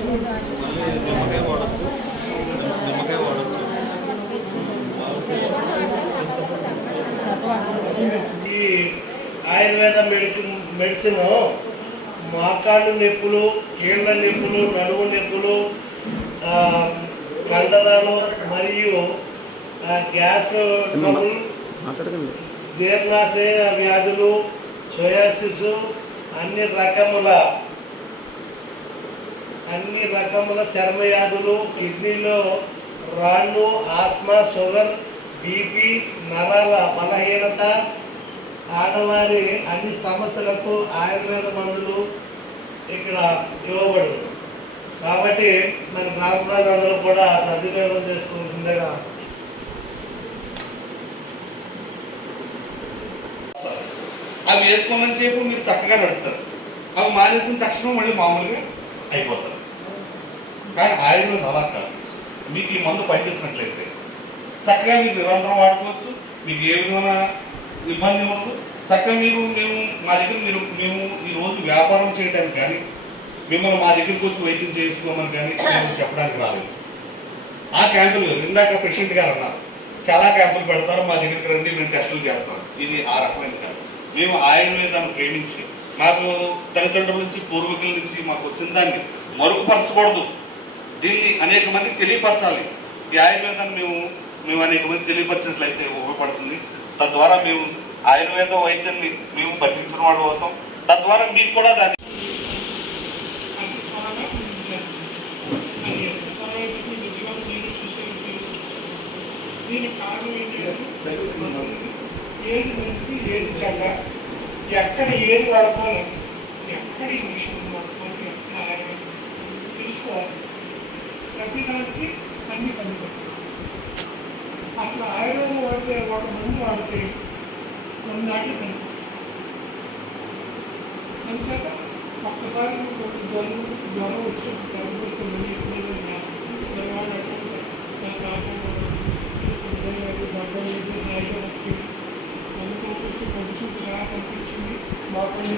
నిమ్మకాయ వాడచ్చు నిమ్మకాయ వాడచ్చు ఈ ఆయుర్వేద మెడిసిన్ మెడిసిన్ మోకాళ్ళు నొప్పులు కీళ్ళ నొప్పులు నడుము నొప్పులు కండరాలు మరియు గ్యాస్ ట్రబుల్ జీర్ణాశయ వ్యాధులు సోయాసిస్ అన్ని రకముల అన్ని రకముల చర్మ కిడ్నీలో రాళ్ళు ఆస్మా షుగర్ బీపీ నరాల బలహీనత ఆడవారి అన్ని సమస్యలకు ఆయుర్వేద మందులు ఇక్కడ ఇవ్వబడు. కాబట్టి మన గ్రామ ప్రజలందరూ కూడా సద్వినియోగం చేసుకుంటుండగా అవి వేసుకోమని చెప్పి మీరు చక్కగా నడుస్తారు. అవి మానేసిన తక్షణం మళ్ళీ మామూలుగా అయిపోతారు. కానీ ఆయుర్వేదం అలా కాదు. మీకు ఈ మందు పనిచేసినట్లయితే చక్కగా మీరు నిరంతరం వాడుకోవచ్చు మీకు ఏ విధమైన ఇబ్బంది ఉండదు. చక్కగా మీరు మేము మా దగ్గర మీరు మేము ఈ రోజు వ్యాపారం చేయడానికి కానీ మిమ్మల్ని మా దగ్గరికి వచ్చి వైద్యం చేసుకోమని కానీ మేము చెప్పడానికి రాలేదు. ఆ క్యాంపులు ఇందాక పేషెంట్ గారు అన్నారు చాలా క్యాంపులు పెడతారు మా దగ్గరికి రండి మేము టెస్టులు చేస్తాం. ఇది ఆ రకమైనది కాదు. మేము ఆయుర్వేదాన్ని ప్రేమించి మాకు తల్లిదండ్రుల నుంచి పూర్వీకుల నుంచి మాకు వచ్చిన దాన్ని మరుగుపరచకూడదు. దీన్ని అనేక మందికి తెలియపరచాలి. ఈ ఆయుర్వేదాన్ని మేము మేము అనేక మంది తెలియపరిచినట్లయితే ఉపయోగపడుతుంది. తద్వారా మేము ఆయుర్వేద వైద్యాన్ని మేము భర్తించిన వాడు అవుతాం. తద్వారా మీకు కూడా దాన్ని చేస్తుంది దీనికి కారణం ఏది మంచిది ఏది చెడ్డ ఎక్కడ ఏది వాడుకోవాలి? ఎక్కడ ఈ మిషన్ వాడుకోవాలి? ఎక్కడ తెలుసుకోవాలి. ప్రతి దానికి అన్ని పనికొస్తాయి అసలు ఆయుర్వేదం వాడితే ఒక మందు వాడితే కొన్ని దాంట్లో పనికొస్తాయి అంచేత ఒక్కసారి మీకు ఒక జ్వరం జ్వరం వచ్చి జ్వరం వస్తుంది జ్వరం అంటే నాకు కాకుండా మనసు వచ్చి కొంచెం చాలా కనిపించింది బాగుంది